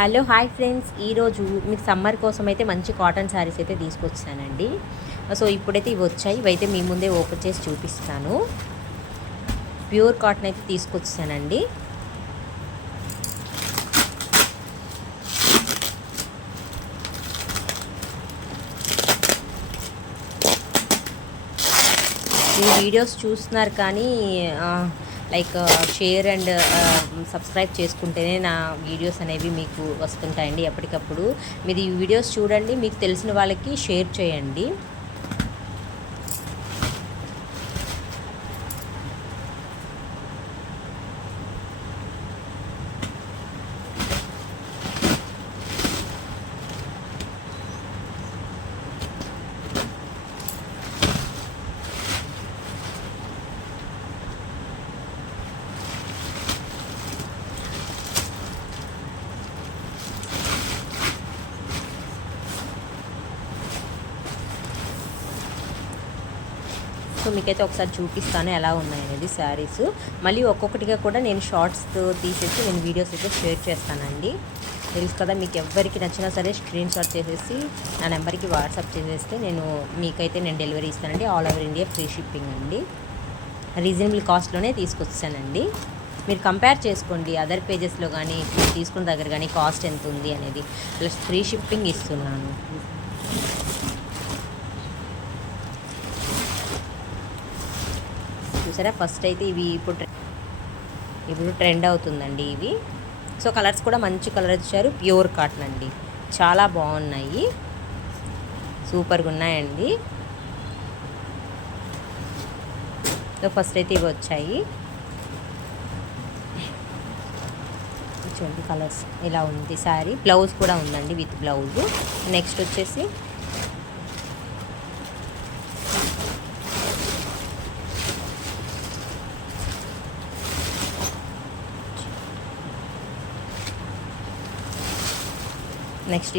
Hello hi friends, ఈరోజు మీకు summer కోసం అయితే మంచి కాటన్ శారీస్ అయితే తీసుకొచ్చానండి. సో ఇప్పుడైతే ఇవి వచ్చాయి. ఇవైతే మీ ముందే ఓపెన్ చేసి చూపిస్తాను. ప్యూర్ కాటన్ అయితే తీసుకొచ్చానండి. ఈ వీడియోస్ చూస్తున్నారు కానీ లైక్ షేర్ అండ్ సబ్స్క్రైబ్ చేసుకుంటేనే నా వీడియోస్ అనేవి మీకు వస్తుంటాయండి ఎప్పటికప్పుడు. మీరు ఈ వీడియోస్ చూడండి, మీకు తెలిసిన వాళ్ళకి షేర్ చేయండి. సో మీకైతే ఒకసారి చూపిస్తాను ఎలా ఉన్నాయనేది శారీస్. మళ్ళీ ఒక్కొక్కటిగా కూడా నేను షార్ట్స్తో తీసేసి నేను వీడియోస్ అయితే షేర్ చేస్తానండి. తెలుసు కదా, మీకు ఎవరికి నచ్చినా సరే స్క్రీన్ షాట్ చేసేసి నా నెంబర్కి వాట్సాప్ చేసేస్తే మీకైతే నేను డెలివరీ ఇస్తానండి. All over India free shipping అండి. రీజనబుల్ కాస్ట్లోనే తీసుకొచ్చానండి. మీరు కంపేర్ చేసుకోండి అదర్ పేజెస్లో కానీ తీసుకున్న దగ్గర కానీ కాస్ట్ ఎంత ఉంది అనేది. ప్లస్ ఫ్రీ షిప్పింగ్ ఇస్తున్నాను. చూసారా, ఫస్ట్ అయితే ఇవి ఇప్పుడు ట్రెండ్ అవుతుందండి ఇవి. సో కలర్స్ కూడా మంచి కలర్ ఇచ్చారు. ప్యూర్ కాటన్ అండి, చాలా బాగున్నాయి, సూపర్గా ఉన్నాయండి. సో ఫస్ట్ అయితే ఇవి వచ్చాయి. చూడండి కలర్స్ ఇలా ఉంది శారీ. బ్లౌజ్ కూడా ఉందండి విత్ బ్లౌజ్. నెక్స్ట్ వచ్చేసి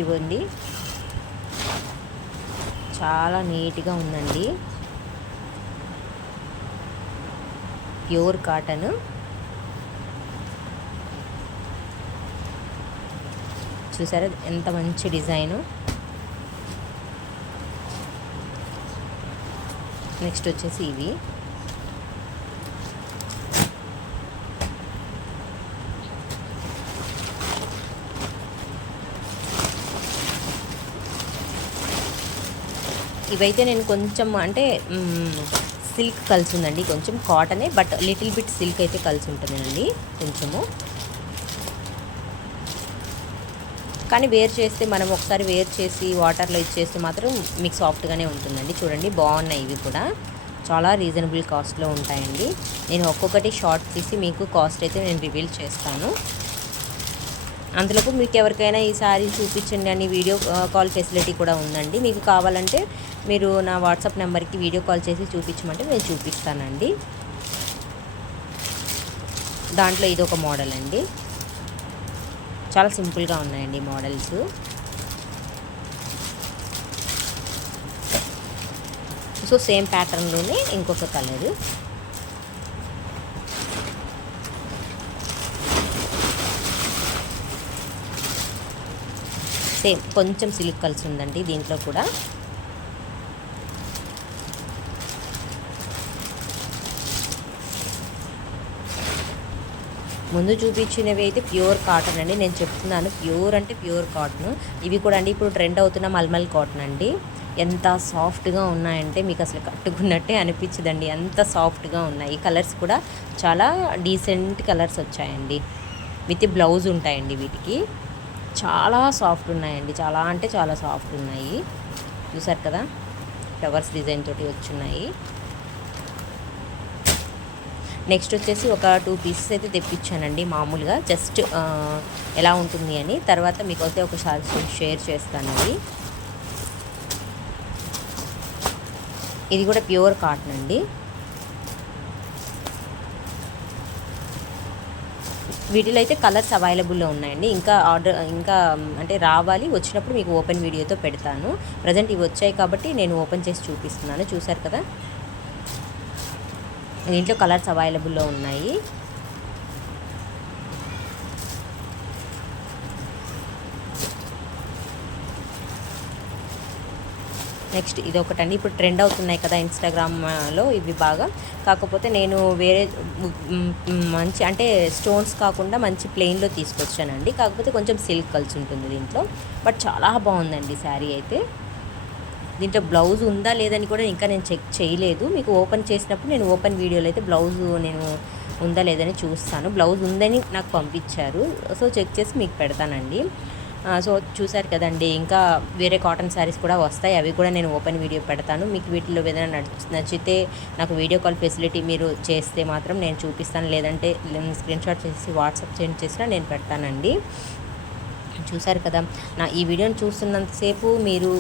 ఇవ్వండి, చాలా నీట్గా ఉందండి. Pure cotton. చూసారా ఎంత మంచి డిజైను. నెక్స్ట్ వచ్చేసి ఇవి ఇవైతే నేను కొంచెం అంటే సిల్క్ కలిసి ఉందండి, కొంచెం కాటనే బట్ లిటిల్ బిట్ సిల్క్ అయితే కలిసి ఉంటుందండి కొంచెము. కానీ వేర్ చేస్తే మనం ఒకసారి వేర్ చేసి వాటర్లో ఇచ్చేస్తే మాత్రం మీకు సాఫ్ట్గానే ఉంటుందండి. చూడండి బాగున్నాయి, ఇవి కూడా చాలా రీజనబుల్ కాస్ట్లో ఉంటాయండి. నేను ఒక్కొక్కటి షార్ట్ తీసి మీకు కాస్ట్ అయితే నేను రివీల్ చేస్తాను. అందులోపు మీకు ఎవరికైనా ఈ సారీ చూపించండి అని వీడియో కాల్ ఫెసిలిటీ కూడా ఉందండి. మీకు కావాలంటే మీరు నా వాట్సాప్ నెంబర్కి వీడియో కాల్ చేసి చూపించమంటే నేను చూపిస్తానండి. దాంట్లో ఇది ఒక మోడల్ అండి, చాలా సింపుల్గా ఉన్నాయండి మోడల్స్. సో సేమ్ ప్యాటర్న్లోనే ఇంకొక కలరు. సేమ్ కొంచెం సిల్క్ కలిసి ఉందండి దీంట్లో కూడా. ముందు చూపించినవి అయితే ప్యూర్ కాటన్ అండి. నేను చెప్తున్నాను ప్యూర్ అంటే ప్యూర్ కాటన్. ఇవి కూడా అండి ఇప్పుడు ట్రెండ్ అవుతున్న మల్మల్ కాటన్ అండి. ఎంత సాఫ్ట్గా ఉన్నాయంటే మీకు అసలు కట్టుకున్నట్టే అనిపించదండి, అంత సాఫ్ట్గా ఉన్నాయి. కలర్స్ కూడా చాలా డీసెంట్ కలర్స్ వచ్చాయండి. విత్ బ్లౌజ్ ఉంటాయండి వీటికి. చాలా సాఫ్ట్ ఉన్నాయండి, చాలా అంటే చాలా సాఫ్ట్ ఉన్నాయి. చూసారు కదా, ఫ్లవర్స్ డిజైన్ తోటి వచ్చున్నాయి. నెక్స్ట్ వచ్చేసి ఒక 2 పీసెస్ అయితే తెప్పించానండి మామూలుగా, జస్ట్ ఎలా ఉంటుంది అని. తర్వాత మీకు అయితే ఒకసారి షేర్ చేస్తానండి. ఇది కూడా ప్యూర్ కాటన్ అండి. వీటిలో అయితే కలర్స్ అవైలబుల్లో ఉన్నాయండి. ఇంకా అంటే రావాలి, వచ్చినప్పుడు మీకు ఓపెన్ వీడియోతో పెడతాను. ప్రజెంట్ ఇవి వచ్చాయి కాబట్టి నేను ఓపెన్ చేసి చూపిస్తున్నాను. చూసారు కదా, దీంట్లో కలర్స్ అవైలబుల్లో ఉన్నాయి. నెక్స్ట్ ఇది ఒకటండి, ఇప్పుడు ట్రెండ్ అవుతున్నాయి కదా ఇన్స్టాగ్రామ్లో ఇవి బాగా. కాకపోతే నేను వేరే మంచి అంటే స్టోన్స్ కాకుండా మంచి ప్లెయిన్లో తీసుకొచ్చానండి. కాకపోతే కొంచెం సిల్క్ కలిసి ఉంటుంది దీంట్లో. బట్ చాలా బాగుందండి శారీ అయితే. దీంట్లో బ్లౌజ్ ఉందా లేదని కూడా ఇంకా నేను చెక్ చేయలేదు. మీకు ఓపెన్ చేసినప్పుడు నేను ఓపెన్ వీడియోలో అయితే బ్లౌజు నేను ఉందా లేదని చూస్తాను. బ్లౌజ్ ఉందని నాకు పంపించారు, సో చెక్ చేసి మీకు పెడతానండి. సో చూసారు కదండి, ఇంకా వేరే కాటన్ శారీస్ కూడా వస్తాయి, అవి కూడా నేను ఓపెన్ వీడియో పెడతాను. మీకు వీటిలో ఏదైనా నచ్చితే నాకు వీడియో కాల్ ఫెసిలిటీ మీరు చేస్తే మాత్రం నేను చూపిస్తాను, లేదంటే స్క్రీన్ షాట్ చేసి వాట్సాప్ సెండ్ చేసినా నేను పెడతానండి. చూసారు కదా, నా ఈ వీడియోని చూస్తున్నంతసేపు మీరు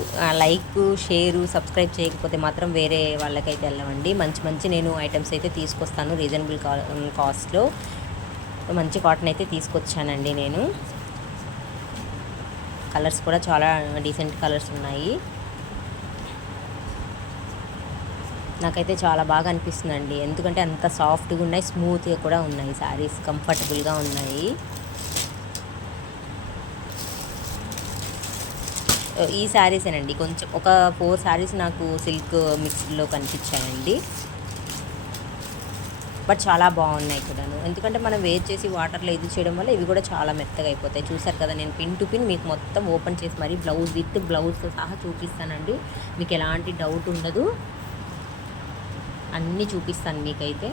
లైక్, షేరు, సబ్స్క్రైబ్ చేయకపోతే మాత్రం వేరే వాళ్ళకైతే వెళ్ళవండి. మంచి మంచి నేను ఐటమ్స్ అయితే తీసుకొస్తాను రీజనబుల్ కాస్ట్లో. మంచి కాటన్ అయితే తీసుకొచ్చానండి నేను. కలర్స్ కూడా చాలా డీసెంట్ కలర్స్ ఉన్నాయి. నాకైతే చాలా బాగా అనిపిస్తుందండి, ఎందుకంటే అంత సాఫ్ట్గా ఉన్నాయి, స్మూత్గా కూడా ఉన్నాయి శారీస్, కంఫర్టబుల్గా ఉన్నాయి. ఈ శారీసేనండి, కొంచెం ఒక 4 శారీస్ నాకు సిల్క్ మిక్స్డ్లో కనిపించాయండి. బట్ చాలా బాగున్నాయి కూడాను, ఎందుకంటే మనం వేర్ చేసి వాటర్లో ఇది చేయడం వల్ల ఇవి కూడా చాలా మెత్తగా అయిపోతాయి. చూసారు కదా, నేను పిన్ టు పిన్ మీకు మొత్తం ఓపెన్ చేసి మరీ బ్లౌజ్ విత్ బ్లౌజ్తో సహా చూపిస్తానండి. మీకు ఎలాంటి డౌట్ ఉండదు, అన్నీ చూపిస్తాను మీకైతే.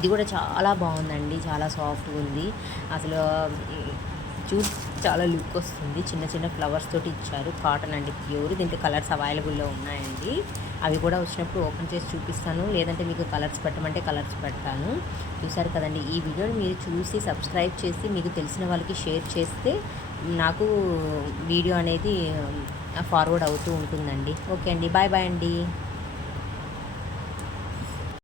ఇది కూడా చాలా బాగుందండి, చాలా సాఫ్ట్గా ఉంది అసలు. చూసి చాలా లుక్ వస్తుంది. చిన్న చిన్న ఫ్లవర్స్ తోటి ఇచ్చారు, కాటన్ అండి, ప్యూర్. దీంట్లో కలర్స్ అవైలబుల్లో ఉన్నాయండి, అవి కూడా వచ్చినప్పుడు ఓపెన్ చేసి చూపిస్తాను, లేదంటే మీకు కలర్స్ పెట్టమంటే కలర్స్ పెడతాను. చూసారు కదండి, ఈ వీడియోని మీరు చూసి సబ్స్క్రైబ్ చేసి మీకు తెలిసిన వాళ్ళకి షేర్ చేస్తే నాకు వీడియో అనేది ఫార్వర్డ్ అవుతూ ఉంటుందండి. ఓకే అండి, బాయ్ బాయ్ అండి.